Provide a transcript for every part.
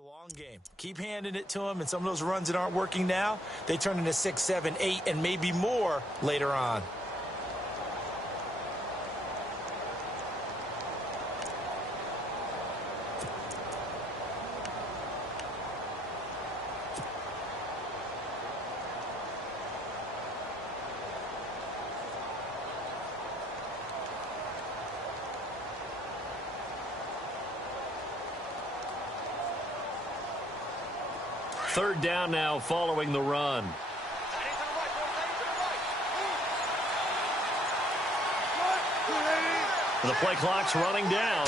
the long game. Keep handing it to them, and some of those runs that aren't working now, they turn into 6, 7, 8, and maybe more later on. Third down now following the run. The play clock's running down.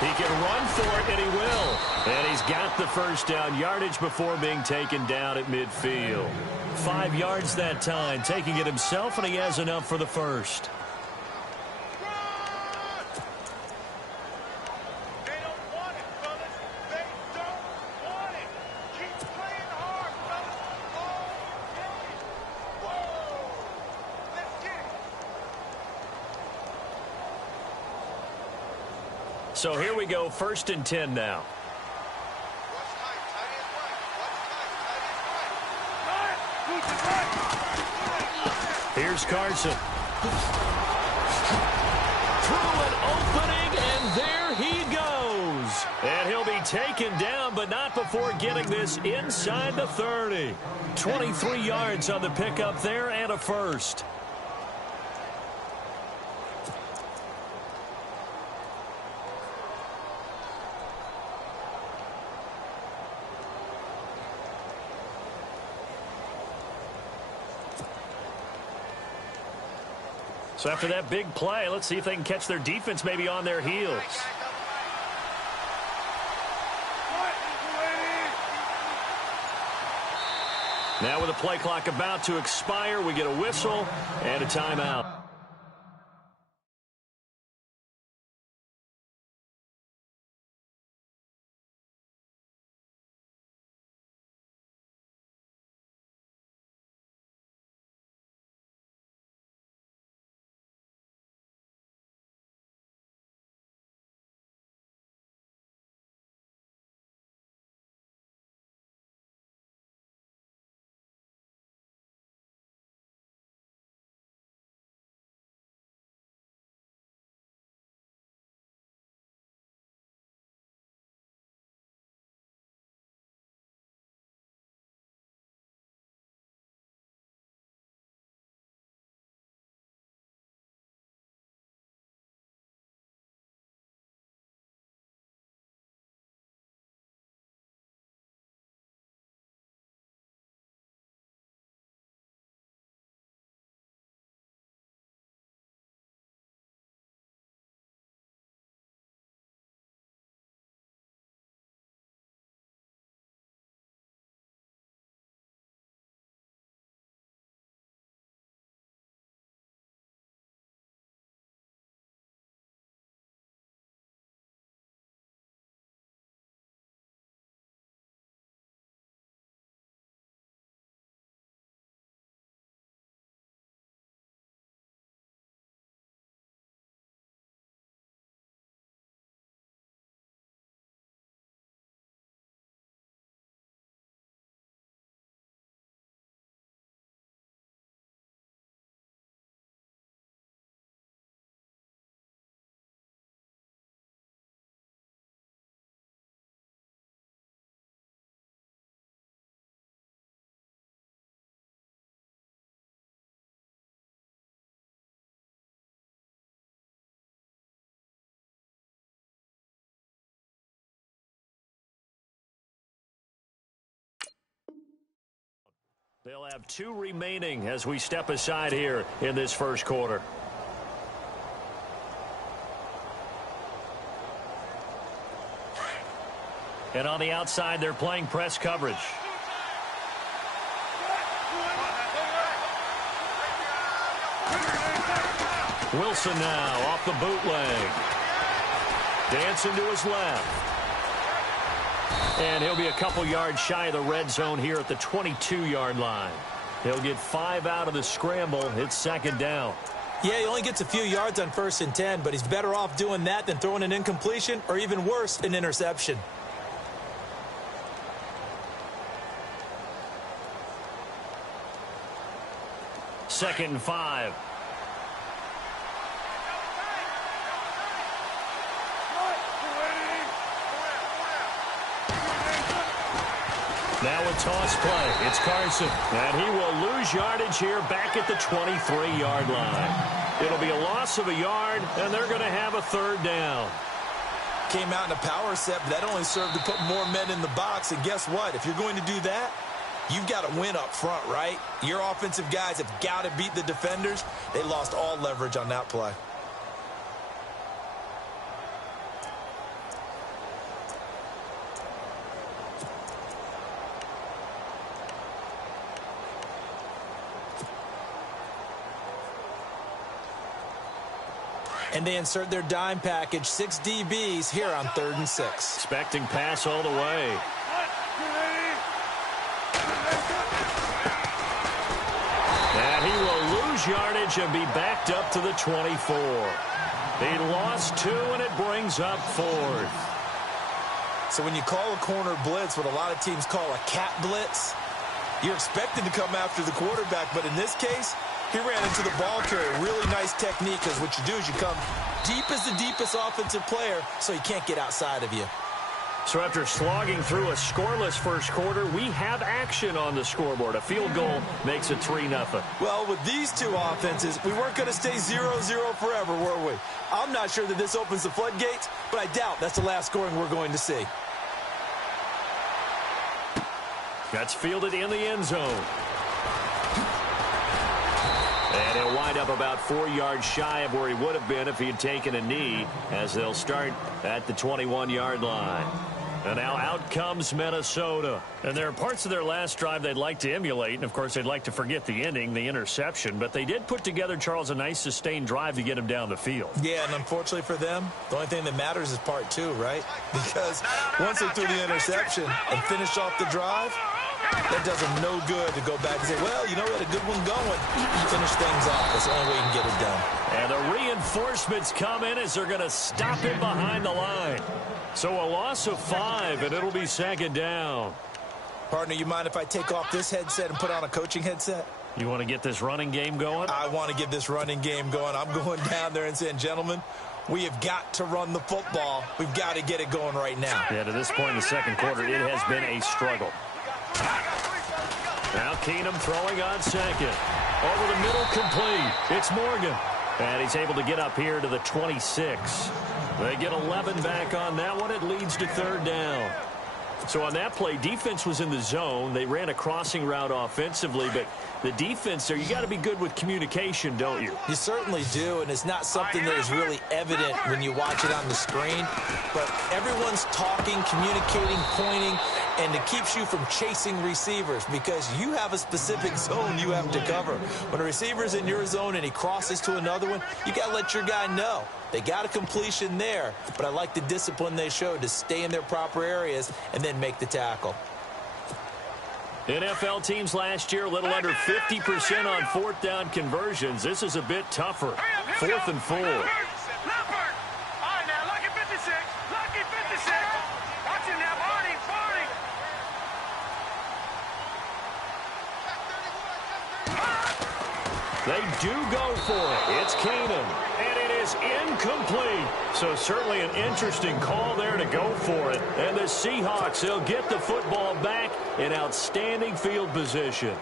He can run for it, and he will. And he's got the first down yardage before being taken down at midfield. 5 yards that time, taking it himself, and he has enough for the first. So here we go, 1st and 10 now. Here's Carson. Through an opening, and there he goes. And he'll be taken down, but not before getting this inside the 30. 23 yards on the pickup there, and a first. So after that big play, let's see if they can catch their defense maybe on their heels. Now with the play clock about to expire, we get a whistle and a timeout. They'll have 2 remaining as we step aside here in this first quarter. And on the outside, they're playing press coverage. Wilson now off the bootleg. Dancing to his left. And he'll be a couple yards shy of the red zone here at the 22-yard line. He'll get 5 out of the scramble. It's 2nd down. Yeah, he only gets a few yards on 1st and 10, but he's better off doing that than throwing an incompletion or even worse, an interception. Second and 5. Now a toss play. It's Carson. And he will lose yardage here back at the 23-yard line. It'll be a loss of a yard, and they're going to have a 3rd down. Came out in a power set, but that only served to put more men in the box. And guess what? If you're going to do that, you've got to win up front, right? Your offensive guys have got to beat the defenders. They lost all leverage on that play. And they insert their dime package, 6 DBs here on 3rd and 6. Expecting pass all the way. And he will lose yardage and be backed up to the 24. He lost 2, and it brings up 4th. So when you call a corner blitz, what a lot of teams call a cat blitz, you're expected to come after the quarterback. But in this case, he ran into the ball carrier. Really nice technique, because what you do is you come deep as the deepest offensive player so he can't get outside of you. So after slogging through a scoreless first quarter, we have action on the scoreboard. A field goal makes it 3-0. Well, with these two offenses, we weren't going to stay 0-0 forever, were we? I'm not sure that this opens the floodgates, but I doubt that's the last scoring we're going to see. That's fielded in the end zone. And he'll wind up about 4 yards shy of where he would have been if he had taken a knee, as they'll start at the 21-yard line. And now out comes Minnesota. And there are parts of their last drive they'd like to emulate. And, of course, they'd like to forget the ending, the interception. But they did put together, Charles, a nice sustained drive to get him down the field. Yeah, and unfortunately for them, the only thing that matters is part 2, right? Because once they threw the interception and finished off the drive, that does them no good to go back and say, well, you know, we had a good one going. Finish things off. That's the only way you can get it done. And the reinforcements come in as they're going to stop him behind the line. So a loss of 5, and it'll be 2nd down. Partner, you mind if I take off this headset and put on a coaching headset? You want to get this running game going? I want to get this running game going. I'm going down there and saying, gentlemen, we have got to run the football. We've got to get it going right now. Yeah, to this point in the second quarter, it has been a struggle. Now Keenum throwing on second. Over the middle, complete. It's Morgan. And he's able to get up here to the 26. They get 11 back on that one. It leads to 3rd down. So on that play, defense was in the zone. They ran a crossing route offensively, but the defense there, you got to be good with communication, don't you? You certainly do, and it's not something that is really evident when you watch it on the screen. But everyone's talking, communicating, pointing, and it keeps you from chasing receivers because you have a specific zone you have to cover. When a receiver's in your zone and he crosses to another one, you got to let your guy know. They got a completion there, but I like the discipline they showed to stay in their proper areas and then make the tackle. NFL teams last year a little under 50% on 4th down conversions. This is a bit tougher. 4th and 4. They do go for it. It's Keenum, and it is incomplete. So certainly an interesting call there to go for it. And the Seahawks, they'll get the football back in outstanding field position.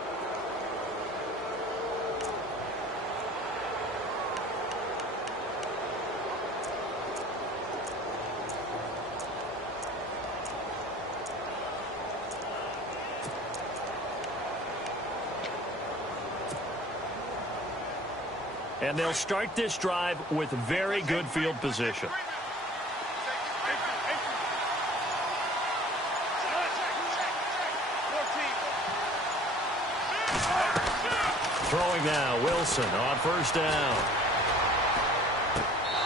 And they'll start this drive with very good field position. Throwing now, Wilson on 1st down.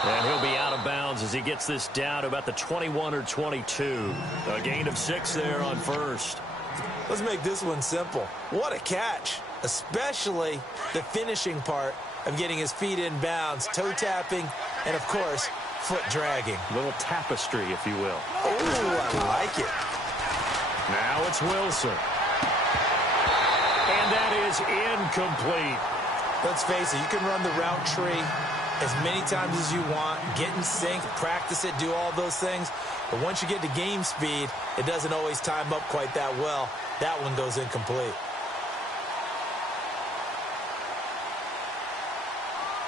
And he'll be out of bounds as he gets this down to about the 21 or 22. A gain of 6 there on 1st. Let's make this one simple. What a catch, especially the finishing part. of getting his feet in bounds, toe tapping, and, of course, foot dragging. A little tapestry, if you will. Oh, I like it. Now it's Wilson. And that is incomplete. Let's face it, you can run the route tree as many times as you want, get in sync, practice it, do all those things. But once you get to game speed, it doesn't always time up quite that well. That one goes incomplete.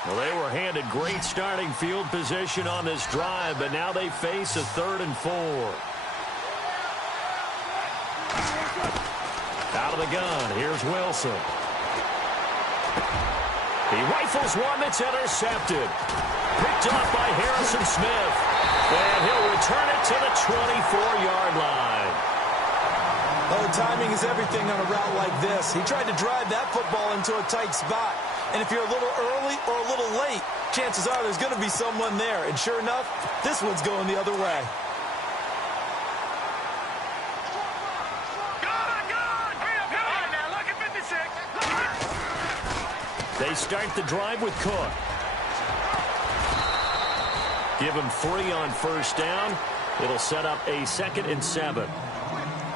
Well, they were handed great starting field position on this drive, but now they face a 3rd and 4. Out of the gun, here's Wilson. He rifles one that's intercepted. Picked off by Harrison Smith. And he'll return it to the 24-yard line. Oh, timing is everything on a route like this. He tried to drive that football into a tight spot. And if you're a little early or a little late, chances are there's going to be someone there. And sure enough, this one's going the other way. They start the drive with Cook. Give him 3 on first down. It'll set up a 2nd and 7.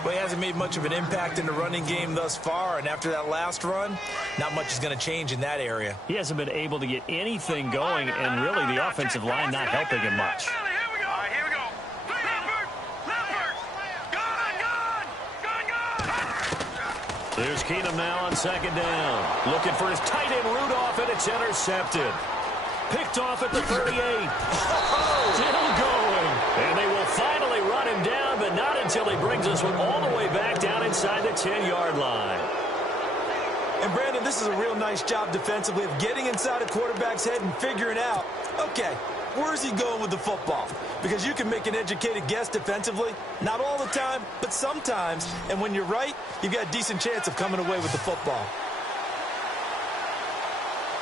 Well, he hasn't made much of an impact in the running game thus far, and after that last run, not much is going to change in that area. He hasn't been able to get anything going, and really the offensive line not helping him much. Here's Keenum now on 2nd down. Looking for his tight end Rudolph, and it's intercepted. Picked off at the 38. Still going. And they will finally run him down, but not until he brings this one all the way back down inside the 10-yard line. And, Brandon, this is a real nice job defensively of getting inside a quarterback's head and figuring out, okay, where's he going with the football? Because you can make an educated guess defensively. Not all the time, but sometimes. And when you're right, you've got a decent chance of coming away with the football.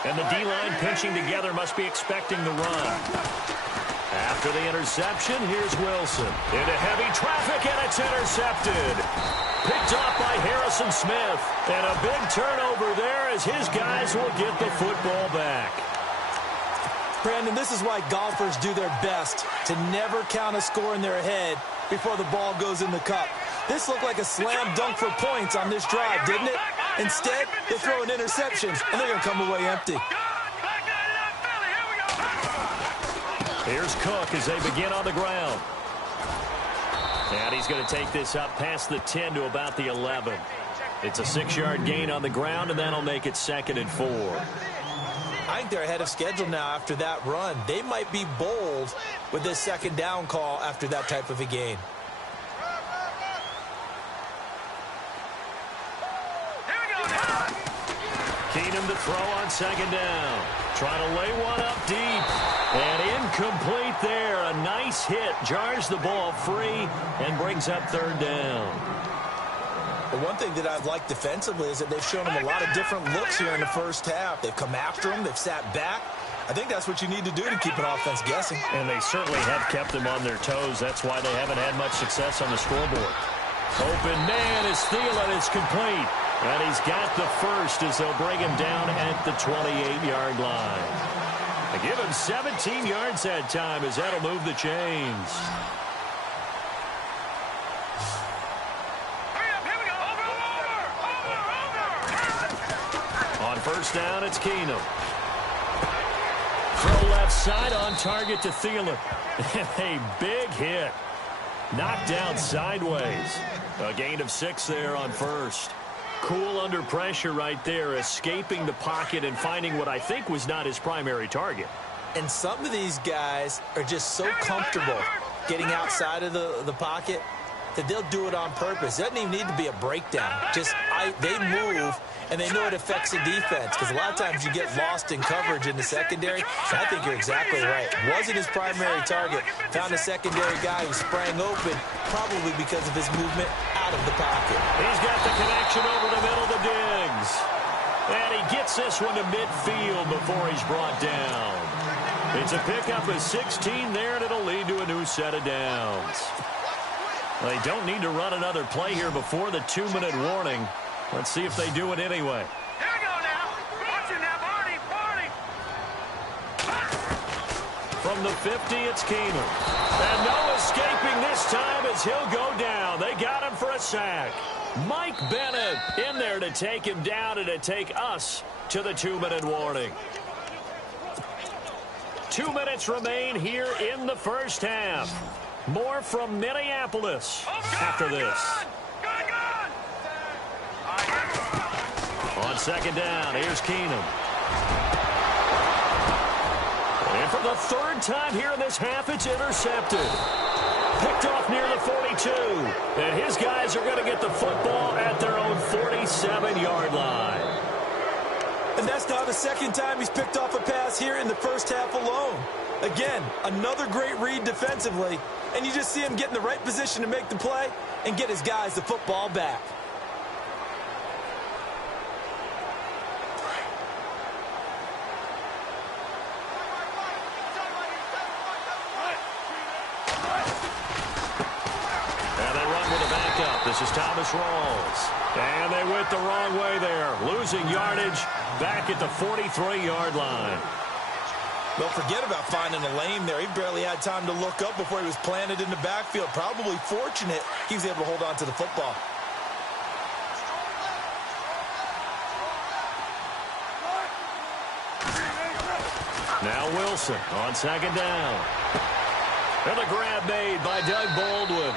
And the D-line pinching together must be expecting the run. After the interception, here's Wilson. Into heavy traffic, and it's intercepted. Picked off by Harrison Smith. And a big turnover there as his guys will get the football back. Brandon, this is why golfers do their best to never count a score in their head before the ball goes in the cup. This looked like a slam dunk for points on this drive, didn't it? Instead, they throw an interception, and they're going to come away empty. Here's Cook as they begin on the ground. And he's going to take this up past the 10 to about the 11. It's a 6-yard gain on the ground, and that'll make it 2nd and 4. I think they're ahead of schedule now after that run. They might be bold with this 2nd down call after that type of a gain. Keenum to throw on 2nd down. Trying to lay one up deep. And incomplete there. A nice hit. Jars the ball free and brings up 3rd down. The one thing that I've liked defensively is that they've shown him a lot of different looks here in the first half. They've come after him. They've sat back. I think that's what you need to do to keep an offense guessing. And they certainly have kept them on their toes. That's why they haven't had much success on the scoreboard. Open man is Thielen. It's complete. And he's got the first as they'll bring him down at the 28-yard line. They give him 17 yards that time as that'll move the chains. On first down, it's Keenum. Throw left side on target to Thielen. And a big hit. Knocked down sideways. A gain of 6 there on first. Cool under pressure right there, escaping the pocket and finding what I think was not his primary target. And some of these guys are just so comfortable getting outside of the pocket that they'll do it on purpose. It doesn't even need to be a breakdown. They move, and they know it affects the defense, because a lot of times you get lost in coverage in the secondary. So I think you're exactly right. Wasn't his primary target. Found a secondary guy who sprang open, probably because of his movement out of the pocket. He's got the connection over the middle to Diggs. And he gets this one to midfield before he's brought down. It's a pickup of 16 there, and it'll lead to a new set of downs. They don't need to run another play here before the 2-minute warning. Let's see if they do it anyway. Here we go now. Watch it now, Barney. from the 50, it's Keenum. And no escaping this time as he'll go down. They got him for a sack. Mike Bennett in there to take him down and to take us to the 2-minute warning. 2 minutes remain here in the first half. More from Minneapolis after this. On second down, here's Keenum. And for the third time here in this half, it's intercepted. Picked off near the 42. And his guys are going to get the football at their own 47-yard line. And that's now the second time he's picked off a pass here in the first half alone. Again, another great read defensively. And you just see him get in the right position to make the play and get his guys the football back. This is Thomas Rawls. And they went the wrong way there. Losing yardage back at the 43-yard line. Don't forget about finding a lane there. He barely had time to look up before he was planted in the backfield. Probably fortunate he was able to hold on to the football. Now Wilson on second down. And the grab made by Doug Baldwin.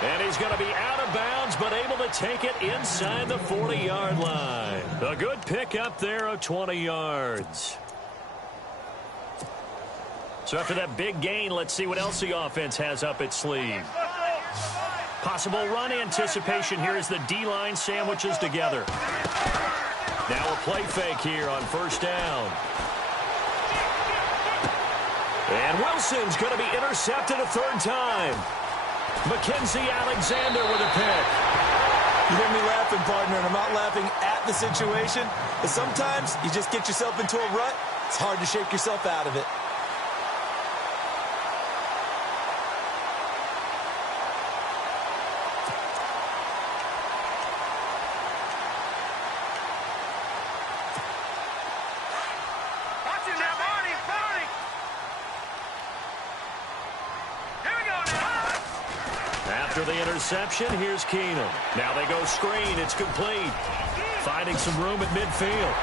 And he's going to be out of bounds, but able to take it inside the 40-yard line. A good pickup there of 20 yards. So after that big gain, let's see what else the offense has up its sleeve. Possible run anticipation here as the D-line sandwiches together. Now a play fake here on first down. And Wilson's going to be intercepted a third time. Mackenzie Alexander with a pick. You hear me laughing, partner, and I'm not laughing at the situation, but sometimes you just get yourself into a rut. It's hard to shake yourself out of it. After the interception, here's Keenum. Now they go screen. It's complete. Finding some room at midfield.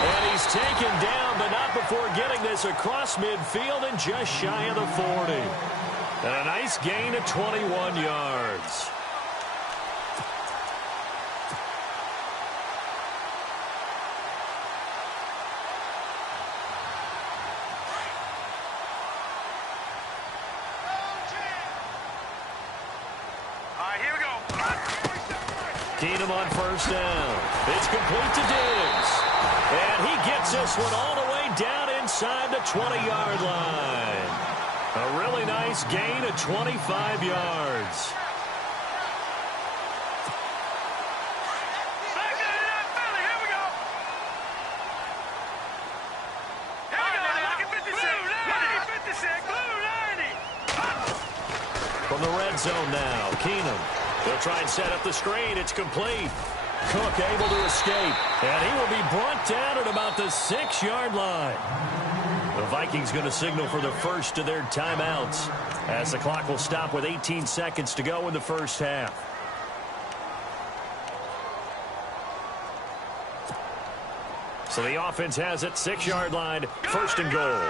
And he's taken down, but not before getting this across midfield and just shy of the 40. And a nice gain of 21 yards. Keenum on first down. It's complete to Diggs. And he gets this one all the way down inside the 20-yard line. A really nice gain of 25 yards. From the red zone now, Keenum. They'll try and set up the screen. It's complete. Cook able to escape. And he will be brought down at about the 6-yard line. The Vikings going to signal for the first of their timeouts as the clock will stop with 18 seconds to go in the first half. So the offense has it, 6-yard line, first and goal.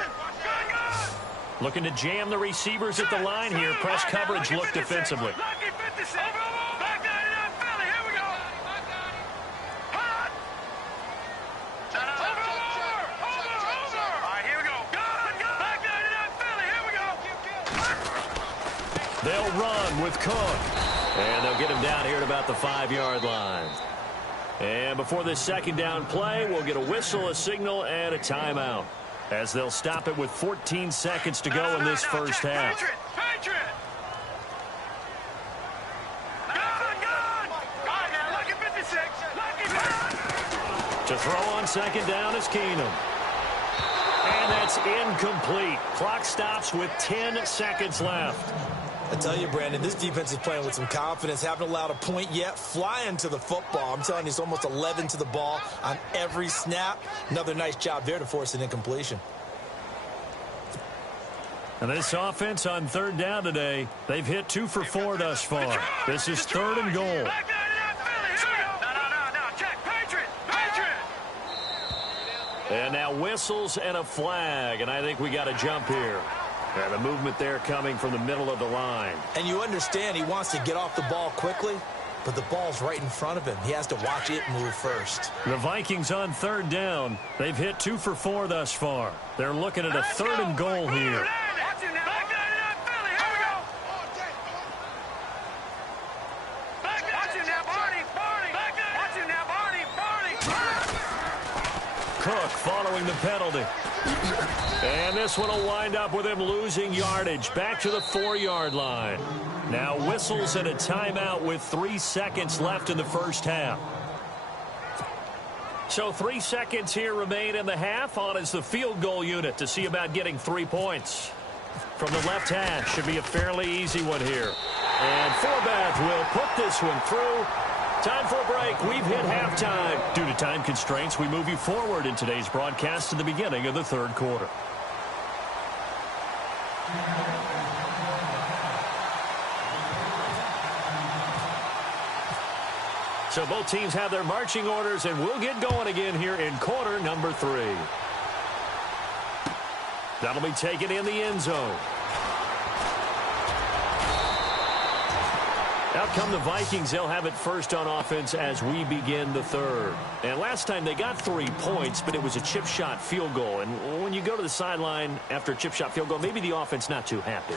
Looking to jam the receivers at the line here. Press coverage look defensively. They'll run with Cook. And they'll get him down here at about the 5-yard line. And before this second down play, we'll get a whistle, a signal, and a timeout, as they'll stop it with 14 seconds to go in this first half. To throw on second down is Keenum. And that's incomplete. Clock stops with 10 seconds left. I tell you, Brandon, this defense is playing with some confidence. Haven't allowed a point yet. Flying to the football. I'm telling you, it's almost 11 to the ball on every snap. Another nice job there to force an incompletion. And this offense on third down today, they've hit 2 for 4 thus far. This is third and goal. And now whistles and a flag, and I think we got a jump here. And the movement there coming from the middle of the line. And you understand he wants to get off the ball quickly, but the ball's right in front of him. He has to watch it move first. The Vikings on third down. They've hit 2 for 4 thus far. They're looking at a third and goal here. Cook following the penalty. And this one will wind up with him losing yardage back to the 4-yard line. Now whistles and a timeout with 3 seconds left in the first half. So 3 seconds here remain in the half. On is the field goal unit to see about getting 3 points. From the left hash, should be a fairly easy one here. And Forbath will put this one through. Time for a break. We've hit halftime. Due to time constraints, we move you forward in today's broadcast to the beginning of the third quarter. So both teams have their marching orders, and we'll get going again here in quarter number 3. That'll be taken in the end zone. Out come the Vikings. They'll have it first on offense as we begin the third. And last time they got 3 points, but it was a chip shot field goal. And when you go to the sideline after a chip shot field goal, maybe the offense not too happy.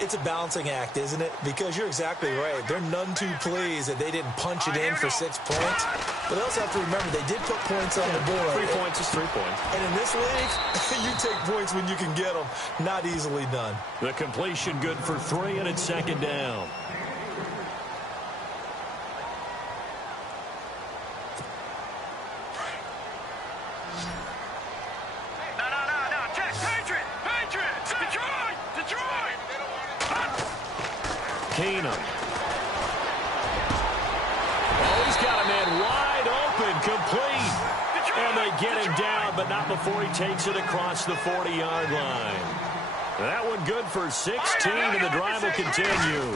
It's a balancing act, isn't it? Because you're exactly right. They're none too pleased that they didn't punch it in for 6 points. But they also have to remember they did put points on the board. 3 points is 3 points. And in this league, you take points when you can get them. Not easily done. The completion good for 3, and it's second down. Keenum. Oh, he's got a man wide open, complete. And they get him down, but not before he takes it across the 40-yard line. That one good for 16, and the drive will continue.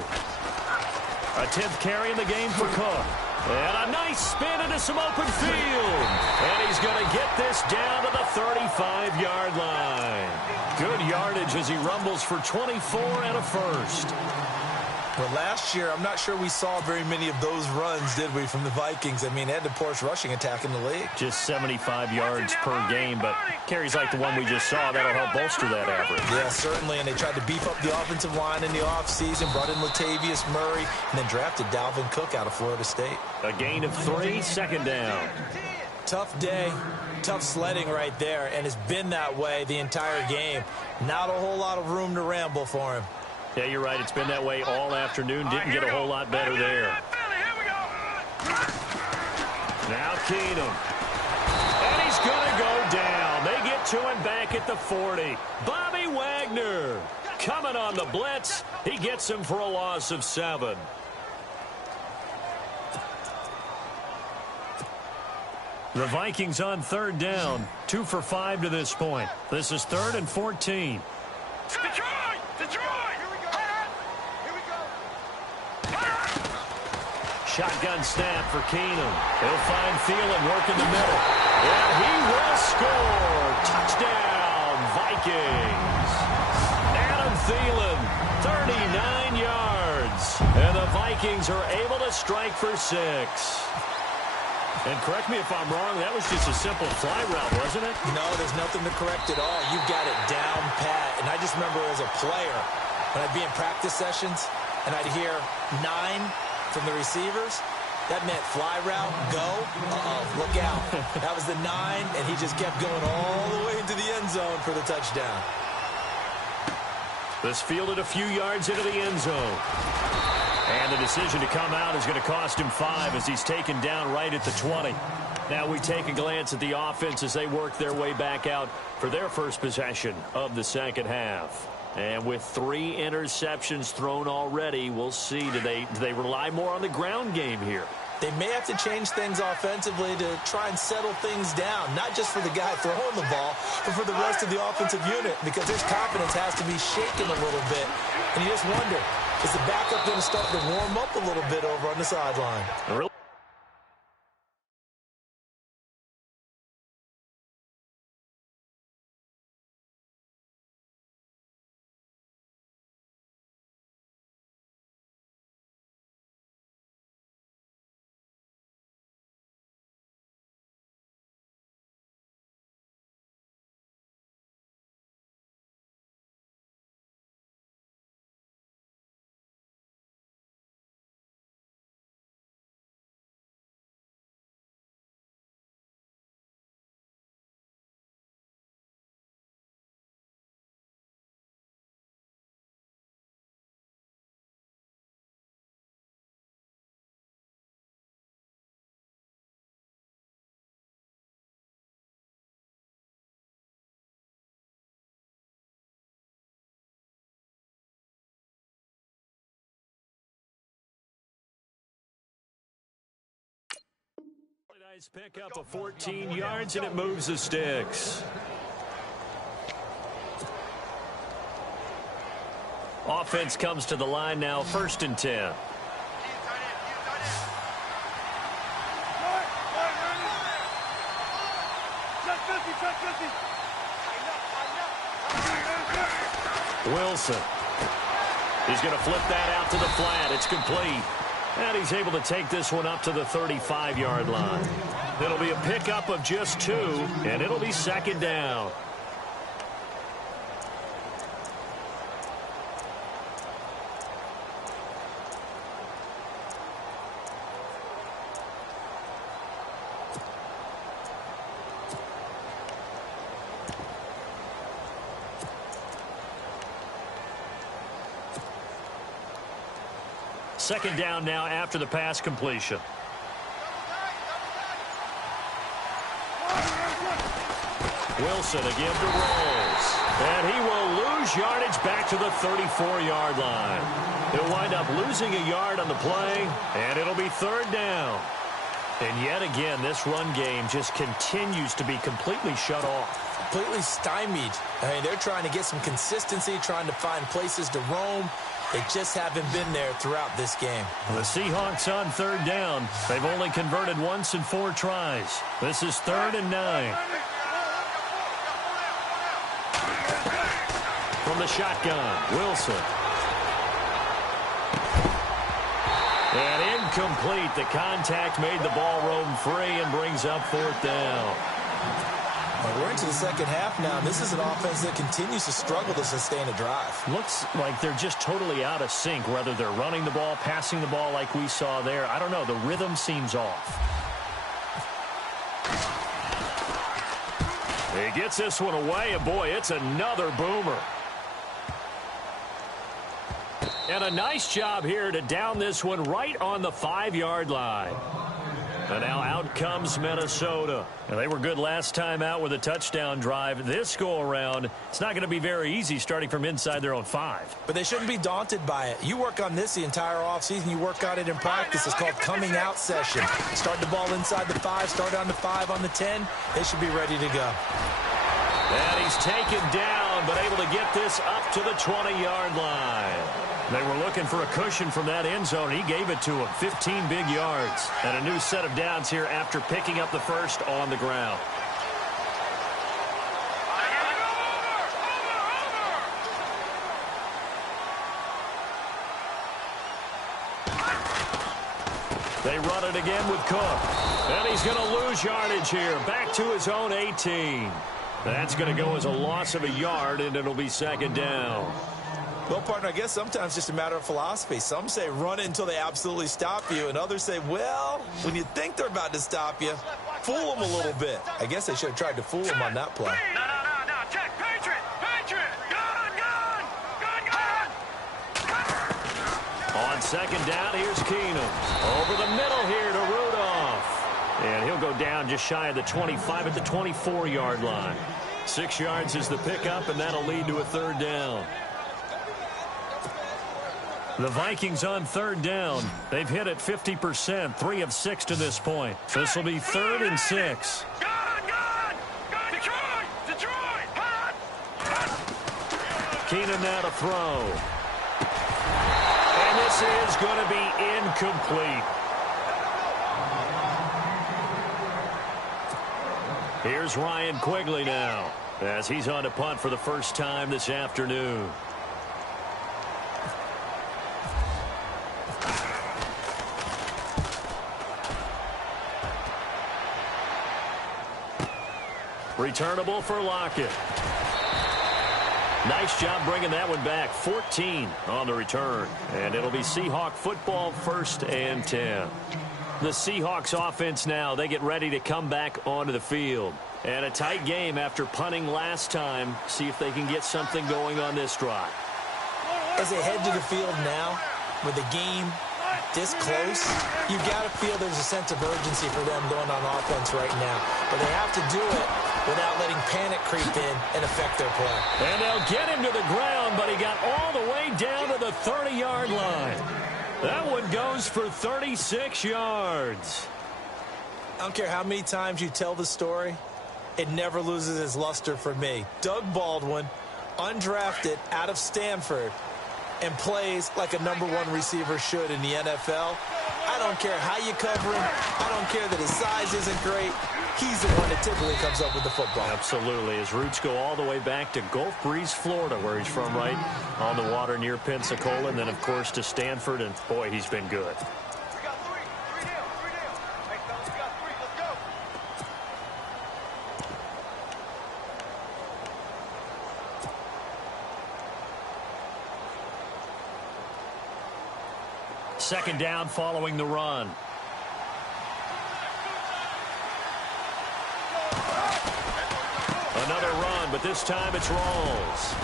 A 10th carry in the game for Cook. And a nice spin into some open field. And he's going to get this down to the 35-yard line. Good yardage as he rumbles for 24 and a first. Well, last year, I'm not sure we saw very many of those runs, did we, from the Vikings? I mean, they had the poorest rushing attack in the league. Just 75 yards per game, but carries like the one we just saw, that'll help bolster that average. Yeah, certainly, and they tried to beef up the offensive line in the offseason, brought in Latavius Murray, and then drafted Dalvin Cook out of Florida State. A gain of 3, second down. Tough day, tough sledding right there, and it's been that way the entire game. Not a whole lot of room to ramble for him. Yeah, you're right. It's been that way all afternoon. Didn't get a whole lot better there. Now Keenum. And he's going to go down. They get to him back at the 40. Bobby Wagner coming on the blitz. He gets him for a loss of 7. The Vikings on third down. 2 for 5 to this point. This is 3rd and 14. Shotgun snap for Keenum. He'll find Thielen working the middle. And he will score. Touchdown, Vikings. Adam Thielen, 39 yards. And the Vikings are able to strike for 6. And correct me if I'm wrong, that was just a simple fly route, wasn't it? No, there's nothing to correct at all. You've got it down pat. And I just remember as a player, when I'd be in practice sessions, and I'd hear 9 from the receivers, that meant fly route, go, look out. That was the 9, and he just kept going all the way into the end zone for the touchdown. This fielded a few yards into the end zone. And the decision to come out is going to cost him 5 as he's taken down right at the 20. Now we take a glance at the offense as they work their way back out for their first possession of the second half. And with 3 interceptions thrown already, we'll see, do they rely more on the ground game here? They may have to change things offensively to try and settle things down, not just for the guy throwing the ball, but for the rest of the offensive unit, because his confidence has to be shaken a little bit. And you just wonder, is the backup going to start to warm up a little bit over on the sideline? Nice pickup of 14 yards, and it moves the sticks. Offense comes to the line now, 1st and 10. Wilson. He's going to flip that out to the flat. It's complete. And he's able to take this one up to the 35-yard line. It'll be a pickup of just 2, and it'll be 2nd down. Second down now after the pass completion. Wilson again to rolls. And he will lose yardage back to the 34-yard line. He'll wind up losing a yard on the play, and it'll be 3rd down. And yet again, this run game just continues to be completely shut off. Completely stymied. I mean, they're trying to get some consistency, trying to find places to roam. They just haven't been there throughout this game. The Seahawks on 3rd down. They've only converted once in 4 tries. This is 3rd and 9. From the shotgun, Wilson. And incomplete. The contact made the ball roam free and brings up 4th down. Well, we're into the second half now, and this is an offense that continues to struggle to sustain a drive. Looks like they're just totally out of sync, whether they're running the ball, passing the ball like we saw there. I don't know. The rhythm seems off. He gets this one away, and boy, it's another boomer. And a nice job here to down this one right on the 5-yard line. And now out comes Minnesota. And they were good last time out with a touchdown drive. This go-around, it's not going to be very easy starting from inside their own 5. But they shouldn't be daunted by it. You work on this the entire offseason. You work on it in practice. It's called coming out session. Start the ball inside the 5, start on the 5, on the 10. They should be ready to go. And he's taken down, but able to get this up to the 20-yard line. They were looking for a cushion from that end zone. He gave it to him. 15 big yards. And a new set of downs here after picking up the first on the ground. They run it again with Cook. And he's going to lose yardage here. Back to his own 18. That's going to go as a loss of a yard, and it'll be 2nd down. Well, partner, I guess sometimes it's just a matter of philosophy. Some say run it until they absolutely stop you, and others say, well, when you think they're about to stop you, fool them a little bit. I guess they should have tried to fool them on that play. No. Check. Patriot. Gun. On 2nd down, here's Keenum. Over the middle here to Rudolph. And he'll go down just shy of the 25 at the 24-yard line. 6 yards is the pickup, and that'll lead to a 3rd down. The Vikings on third down. They've hit it 50%, 3 of 6 to this point. So this will be 3rd and 6. Keenan now to throw. And this is going to be incomplete. Here's Ryan Quigley now, as he's on to punt for the first time this afternoon. Returnable for Lockett. Nice job bringing that one back. 14 on the return. And it'll be Seahawk football, 1st and 10. The Seahawks offense now, they get ready to come back onto the field. And a tight game after punting last time. See if they can get something going on this drive. As they head to the field now, with the game this close, you've got to feel there's a sense of urgency for them going on offense right now. But they have to do it without letting panic creep in and affect their play. And they'll get him to the ground, but he got all the way down to the 30-yard line. That one goes for 36 yards. I don't care how many times you tell the story, it never loses its luster for me. Doug Baldwin, undrafted out of Stanford, and plays like a #1 receiver should in the NFL. I don't care how you cover him. I don't care that his size isn't great. He's the one that typically comes up with the football. Absolutely. His roots go all the way back to Gulf Breeze, Florida, where he's from, right on the water near Pensacola, and then, of course, to Stanford, and, boy, he's been good. We got three. 3 down. 3 down. Hey, fellas, we got 3. Let's go. Second down following the run. Another run, but this time it's Rawls.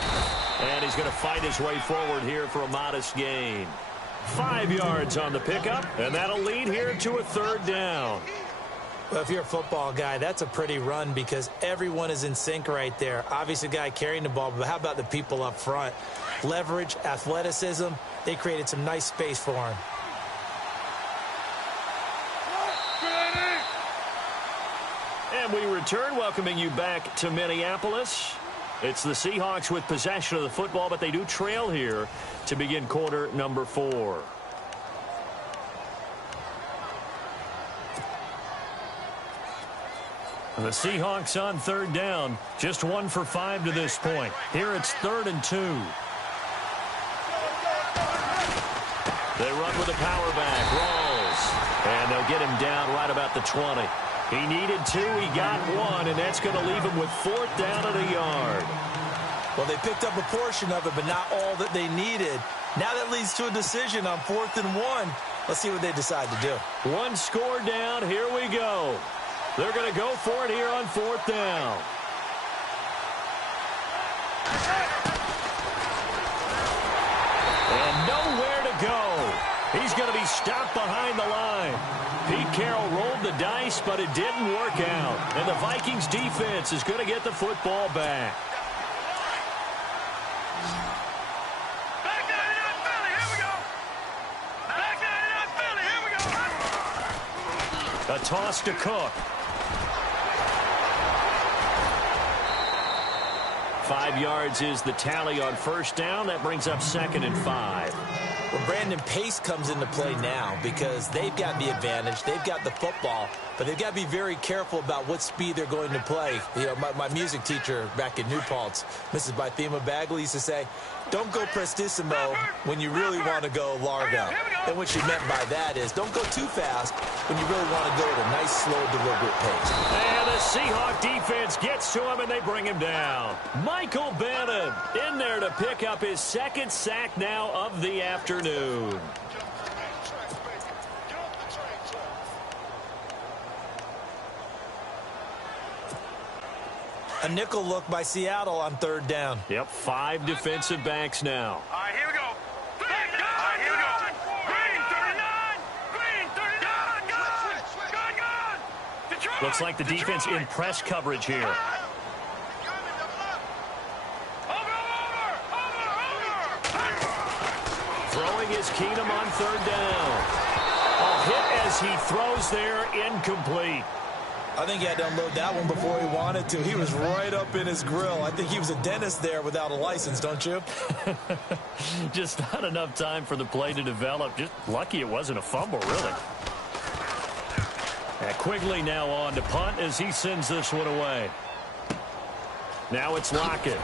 And he's going to fight his way forward here for a modest gain. 5 yards on the pickup, and that'll lead here to a 3rd down. Well, if you're a football guy, that's a pretty run because everyone is in sync right there. Obviously, the guy carrying the ball, but how about the people up front? Leverage, athleticism, they created some nice space for him. And we return, welcoming you back to Minneapolis. It's the Seahawks with possession of the football, but they do trail here to begin quarter number 4. The Seahawks on 3rd down, just 1 for 5 to this point. Here it's 3rd and 2. They run with a power back, Rawls, and they'll get him down right about the 20. He needed 2, he got 1, and that's going to leave him with 4th down at a yard. Well, they picked up a portion of it, but not all that they needed. Now that leads to a decision on 4th and 1. Let's see what they decide to do. 1 score down, here we go. They're going to go for it here on 4th down. And nowhere to go. He's going to be stopped behind the line. Pete Carroll rolled the dice, but it didn't work out. And the Vikings defense is going to get the football back. Back 99 Philly, here we go. Back 99 Philly, here we go. A toss to Cook. 5 yards is the tally on 1st down. That brings up 2nd and 5. Well, Brandon, pace comes into play now because they've got the advantage. They've got the football, but they've got to be very careful about what speed they're going to play. You know, my music teacher back in New Paltz, Mrs. Bythema Bagley, used to say, don't go prestissimo when you really want to go largo. And what she meant by that is don't go too fast when you really want to go at a nice, slow, deliberate pace. And the Seahawk defense gets to him, and they bring him down. Michael Bannon in there to pick up his 2nd sack now of the afternoon. A nickel look by Seattle on 3rd down. Yep, 5 defensive backs now. All right, here we go. All right, here we go. Green 39. Green 39. Gun. Detroit. Looks like the defense in press coverage here. Over. Throwing his third down. A hit as he throws there, incomplete. I think he had to unload that one before he wanted to. He was right up in his grill. I think he was a dentist there without a license, don't you? Just not enough time for the play to develop. Just lucky it wasn't a fumble, really. And Quigley now on to punt as he sends this one away. Now it's Lockett.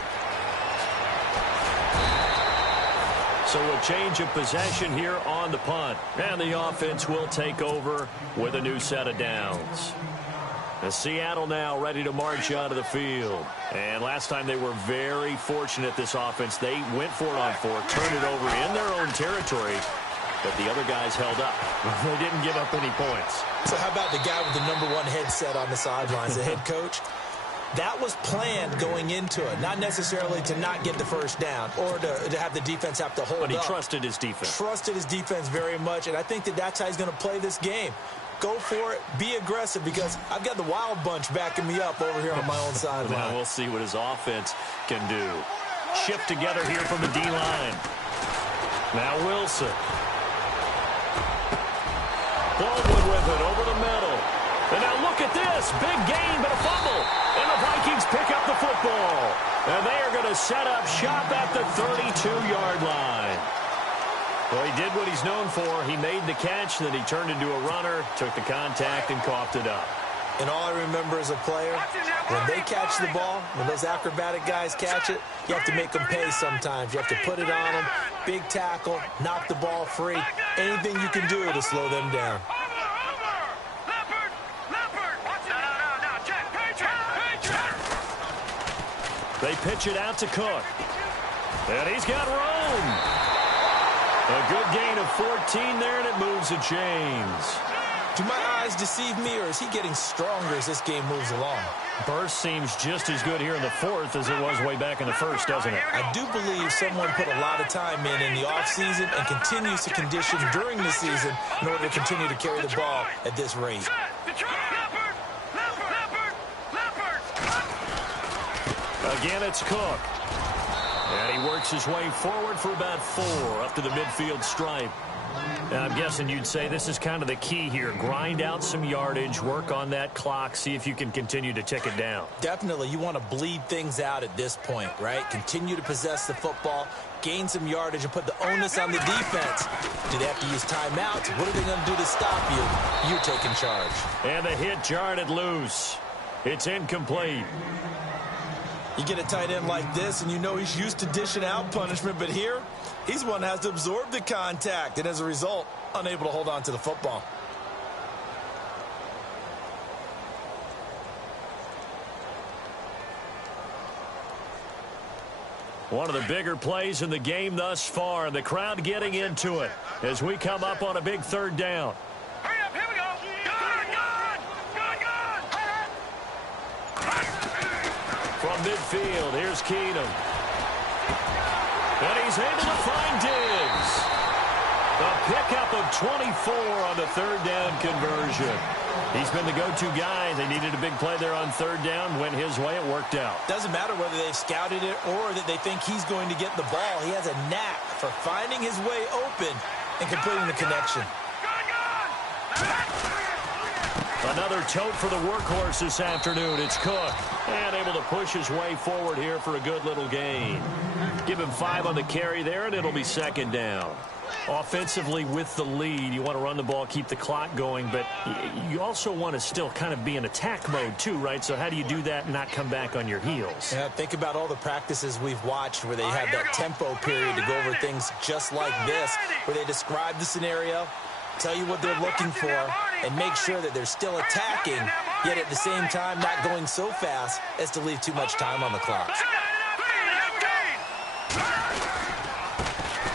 So a change of possession here on the punt. And the offense will take over with a new set of downs. As Seattle now ready to march out of the field. And last time they were very fortunate, this offense. They went for it on 4, turned it over in their own territory, but the other guys held up. They didn't give up any points. So how about the guy with the #1 headset on the sidelines, the head coach? That was planned going into it, not necessarily to not get the first down or to have the defense have to hold up. But he trusted his defense. Trusted his defense very much, and I think that's how he's going to play this game. Go for it. Be aggressive, because I've got the wild bunch backing me up over here on my own sideline. Now we'll see what his offense can do. Shift together here from the D-line. Now Wilson. Baldwin with it over the middle. And now look at this. Big gain, but a fumble. And the Vikings pick up the football. And they are going to set up shop at the 32-yard line. Well, he did what he's known for. He made the catch, then he turned into a runner, took the contact, and coughed it up. And all I remember as a player, when they catch the ball, when those acrobatic guys catch it, you have to make them pay sometimes. You have to put it on them, big tackle, knock the ball free, anything you can do to slow them down. They pitch it out to Cook. And he's got room. A good gain of 14 there, and it moves the chains. Do my eyes deceive me, or is he getting stronger as this game moves along? Burst seems just as good here in the fourth as it was way back in the first, doesn't it? I do believe someone put a lot of time in the offseason and continues to condition during the season in order to continue to carry the ball at this rate. Again, it's Cook. And he works his way forward for about 4 up to the midfield stripe. Now, I'm guessing you'd say this is kind of the key here. Grind out some yardage, work on that clock, see if you can continue to tick it down. Definitely. You want to bleed things out at this point, right? Continue to possess the football, gain some yardage, and put the onus on the defense. Do they have to use timeouts? What are they going to do to stop you? You're taking charge. And the hit jarred it loose. It's incomplete. You get a tight end like this, and you know he's used to dishing out punishment, but here, he's one that has to absorb the contact, and as a result, unable to hold on to the football. One of the bigger plays in the game thus far, and the crowd getting into it as we come up on a big third down. Hurry up, here we go. From midfield, here's Keenum. And he's able to find Diggs. A pickup of 24 on the third down conversion. He's been the go-to guy. They needed a big play there on third down. Went his way. It worked out. Doesn't matter whether they've scouted it or that they think he's going to get the ball. He has a knack for finding his way open and completing the connection. Another tote for the workhorse this afternoon. It's Cook. And able to push his way forward here for a good little gain. Give him 5 on the carry there, and it'll be second down. Offensively with the lead, you want to run the ball, keep the clock going, but you also want to still kind of be in attack mode too, right? So how do you do that and not come back on your heels? Yeah, think about all the practices we've watched where they have that tempo period to go over things just like this, where they describe the scenario, tell you what they're looking for, and make sure that they're still attacking, yet at the same time not going so fast as to leave too much time on the clock.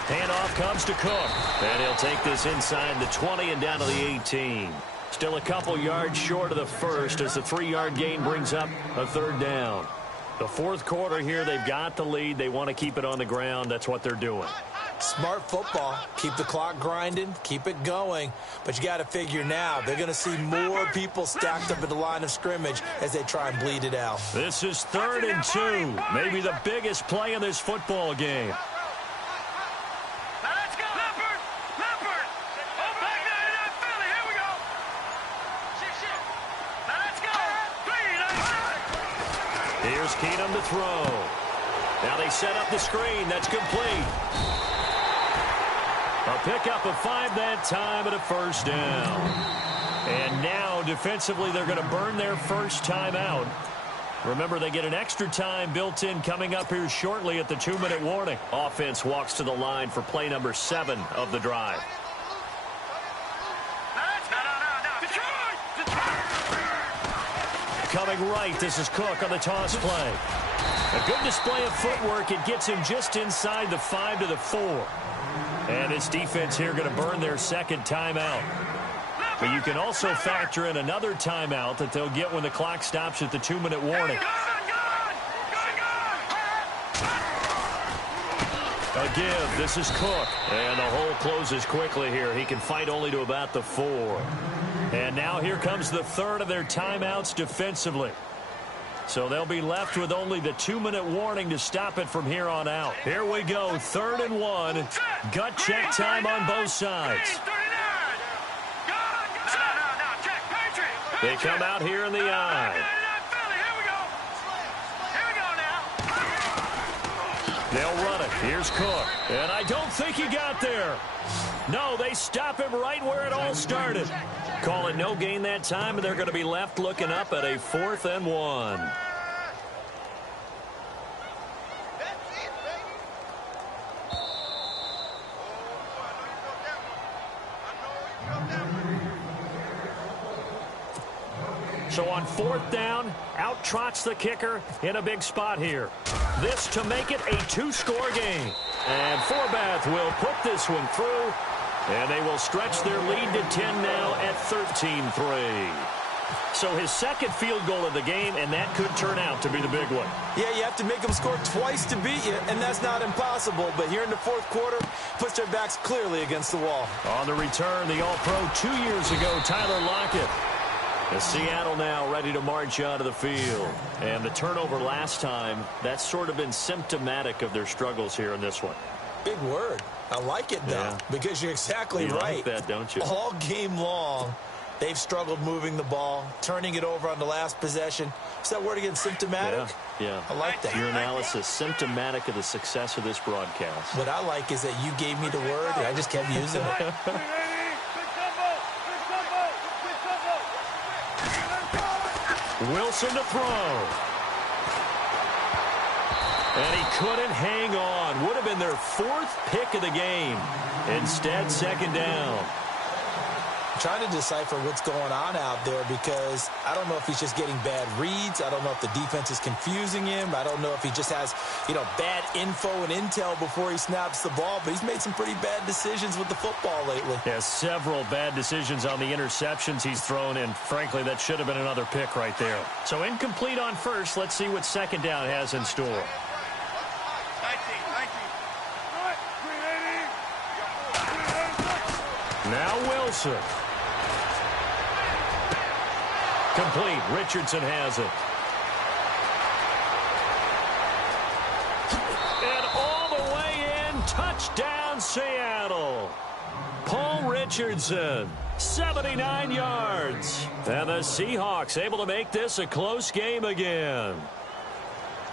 Handoff comes to Cook. And he'll take this inside the 20 and down to the 18. Still a couple yards short of the first as the 3-yard gain brings up a third down. The fourth quarter here, they've got the lead. They want to keep it on the ground. That's what they're doing. Smart football. Keep the clock grinding. Keep it going. But you got to figure now, they're going to see more people stacked up at the line of scrimmage as they try and bleed it out. This is 3rd and 2. Maybe the biggest play in this football game. Here's Keenum to throw. Now they set up the screen. That's complete. A pickup of 5 that time and a first down. And now defensively they're going to burn their first timeout. Remember, they get an extra time built in coming up here shortly at the 2-minute warning. Offense walks to the line for play number 7 of the drive. Coming right, this is Cook on the toss play. A good display of footwork. It gets him just inside the 5 to the 4. And this defense here going to burn their second timeout. But you can also factor in another timeout that they'll get when the clock stops at the 2-minute warning. A give. This is Cook. And the hole closes quickly here. He can fight only to about the 4. And now here comes the third of their timeouts defensively. So they'll be left with only the 2-minute warning to stop it from here on out. Here we go, 3rd and 1. Gut check time on both sides. They come out here in the eye. They'll run it. Here's Cook. And I don't think he got there. No, they stop him right where it all started. Call it no gain that time, and they're going to be left looking up at a 4th and 1. So on 4th down, out trots the kicker in a big spot here. This to make it a 2-score game. And Forbath will put this one through, and they will stretch their lead to 10 now at 13-3. So his second field goal of the game, and that could turn out to be the big one. Yeah, you have to make them score twice to beat you, and that's not impossible. But here in the 4th quarter, puts their backs clearly against the wall. On the return, the All-Pro 2 years ago, Tyler Lockett. The Seattle now ready to march out of the field. And the turnover last time, that's sort of been symptomatic of their struggles here in this one. Big word. I like it, though, because you're exactly right. You like that, don't you? All game long, they've struggled moving the ball, turning it over on the last possession. Is that word again, symptomatic? Yeah. I like that. Your analysis, symptomatic of the success of this broadcast. What I like is that you gave me the word, and I just kept using it. Wilson to throw. And he couldn't hang on. Would have been their 4th pick of the game. Instead, 2nd down. I'm trying to decipher what's going on out there because I don't know if he's just getting bad reads. I don't know if the defense is confusing him. I don't know if he just has, bad info and intel before he snaps the ball. But he's made some pretty bad decisions with the football lately. Yeah, several bad decisions on the interceptions he's thrown, and frankly, that should have been another pick right there. So incomplete on first. Let's see what 2nd down has in store. Now Wilson. Complete. Richardson has it. And all the way in. Touchdown, Seattle. Paul Richardson, 79 yards. And the Seahawks able to make this a close game again.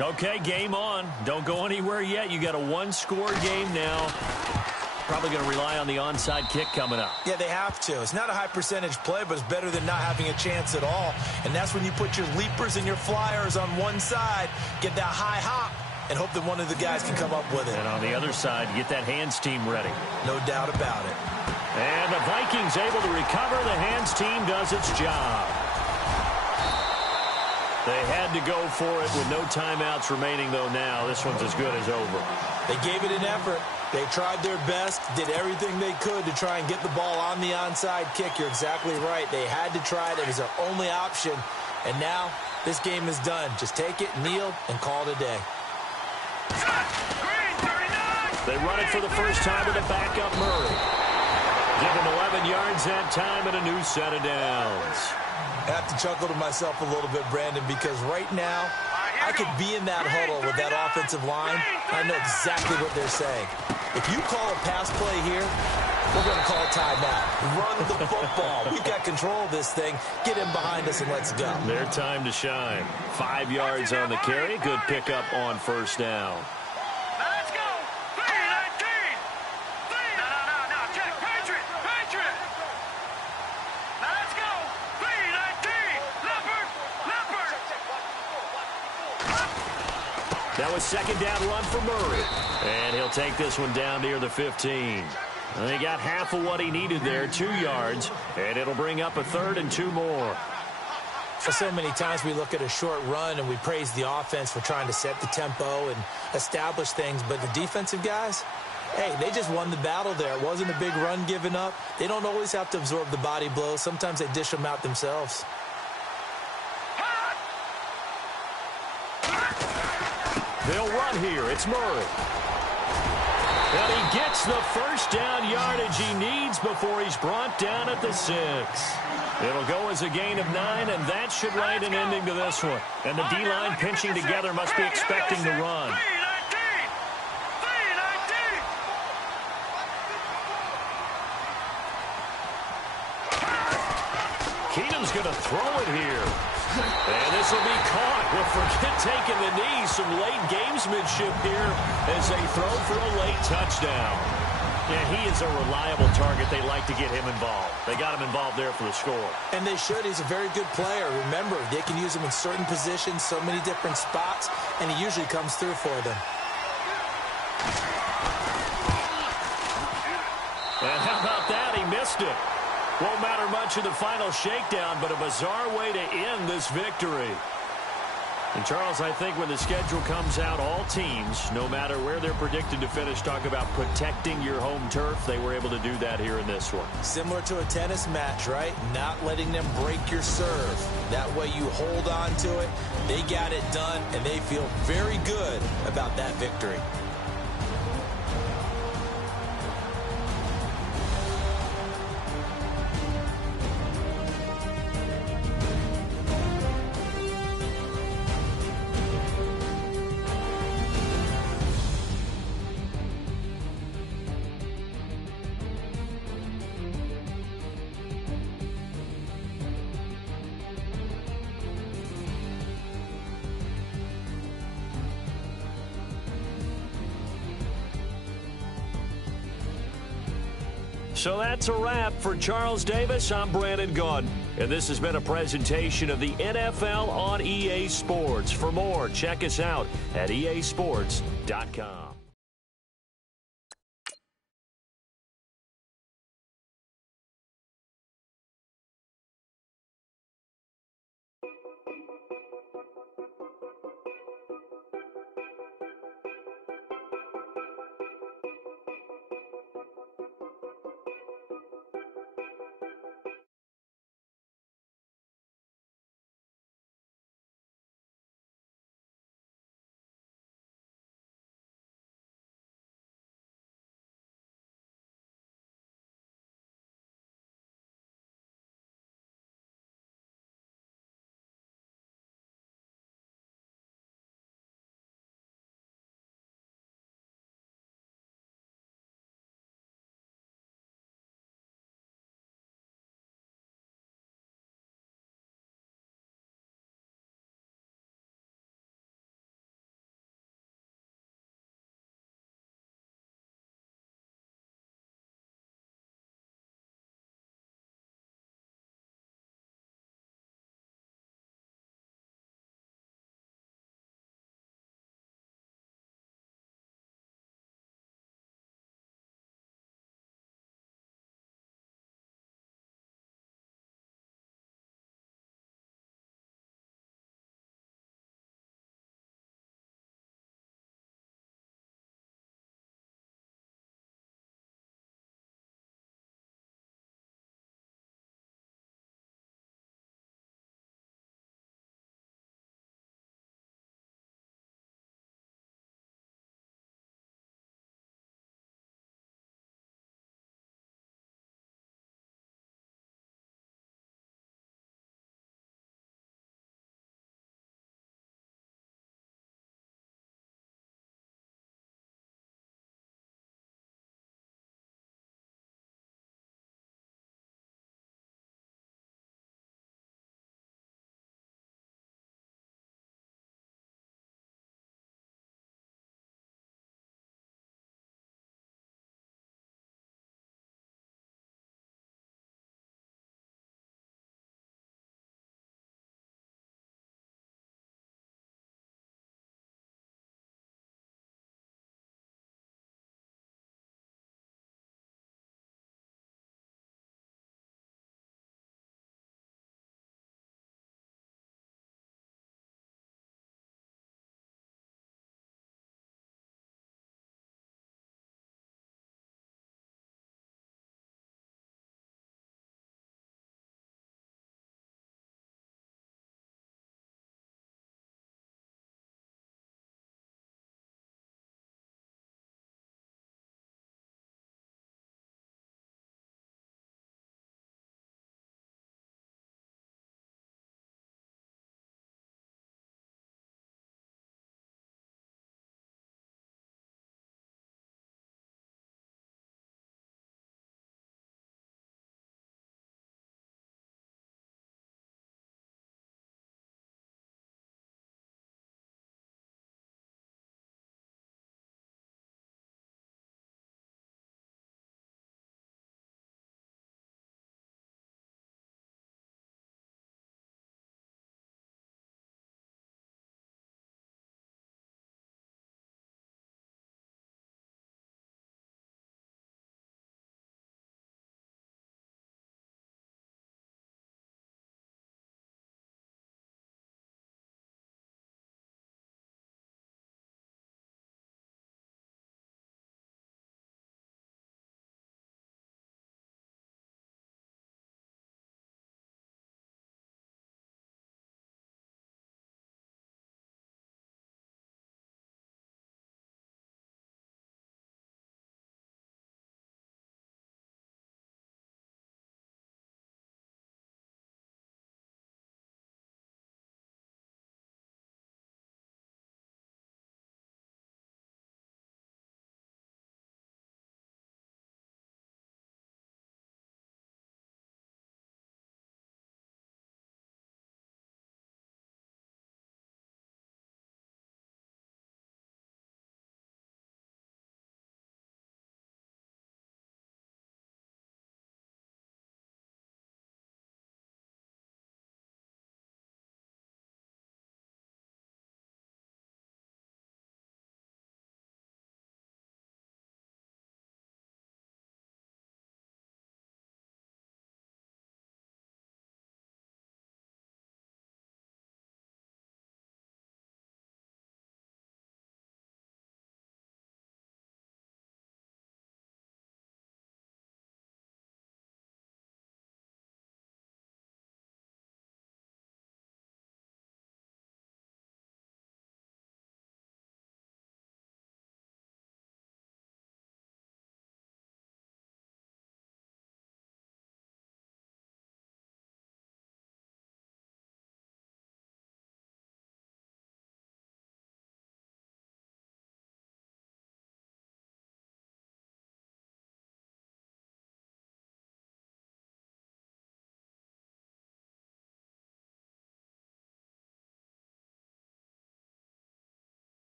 Okay, game on. Don't go anywhere yet. You got a 1-score game now. Probably going to rely on the onside kick coming up. Yeah, they have to. It's not a high percentage play, but it's better than not having a chance at all. And that's when you put your leapers and your flyers on one side, get that high hop, and hope that one of the guys can come up with it. And on the other side, get that hands team ready. No doubt about it. And the Vikings able to recover. The hands team does its job. They had to go for it with no timeouts remaining, though now. This one's as good as over. They gave it an effort. They tried their best, did everything they could to try and get the ball on the onside kick. You're exactly right. They had to try it. It was their only option. And now this game is done. Just take it, kneel, and call it a day. They run it for the first time with a backup Murray. Give him 11 yards that time and a new set of downs. I have to chuckle to myself a little bit, Brandon, because right now I could be in that huddle with that offensive line. I know exactly what they're saying. If you call a pass play here, We're going to call timeout. Run the football. We've got control of this thing. Get him behind us and let's go. Their time to shine. 5 yards on the carry. Good pickup on first down. Now let's go. 3-19. No. Check. Patriot. Now let's go. 3-19. Leopard. That was second down run for Murray. And he'll take this one down near the 15. And he got half of what he needed there, 2 yards. And it'll bring up a 3rd and 2 more. So many times we look at a short run and we praise the offense for trying to set the tempo and establish things. But the defensive guys, hey, they just won the battle there. It wasn't a big run given up. They don't always have to absorb the body blows. Sometimes they dish them out themselves. They'll run here. It's Murray. And he gets the first down yardage he needs before he's brought down at the 6. It'll go as a gain of 9, and that should write an ending to this one. And the D-line pinching together must be expecting the run. 3-19. Keenum's going to throw it here. And this will be caught. Well, forget taking the knee. Some late gamesmanship here as they throw for a late touchdown. And he is a reliable target. They like to get him involved. They got him involved there for the score. And they should. He's a very good player. Remember, they can use him in certain positions, so many different spots, and he usually comes through for them. And how about that? He missed it. Won't matter much in the final shakedown, but a bizarre way to end this victory. And, Charles, I think when the schedule comes out, all teams, no matter where they're predicted to finish, talk about protecting your home turf. They were able to do that here in this one. Similar to a tennis match, right? Not letting them break your serve. That way you hold on to it. They got it done, and they feel very good about that victory. So that's a wrap for Charles Davis. I'm Brandon Gaudin, and this has been a presentation of the NFL on EA Sports. For more, check us out at easports.com.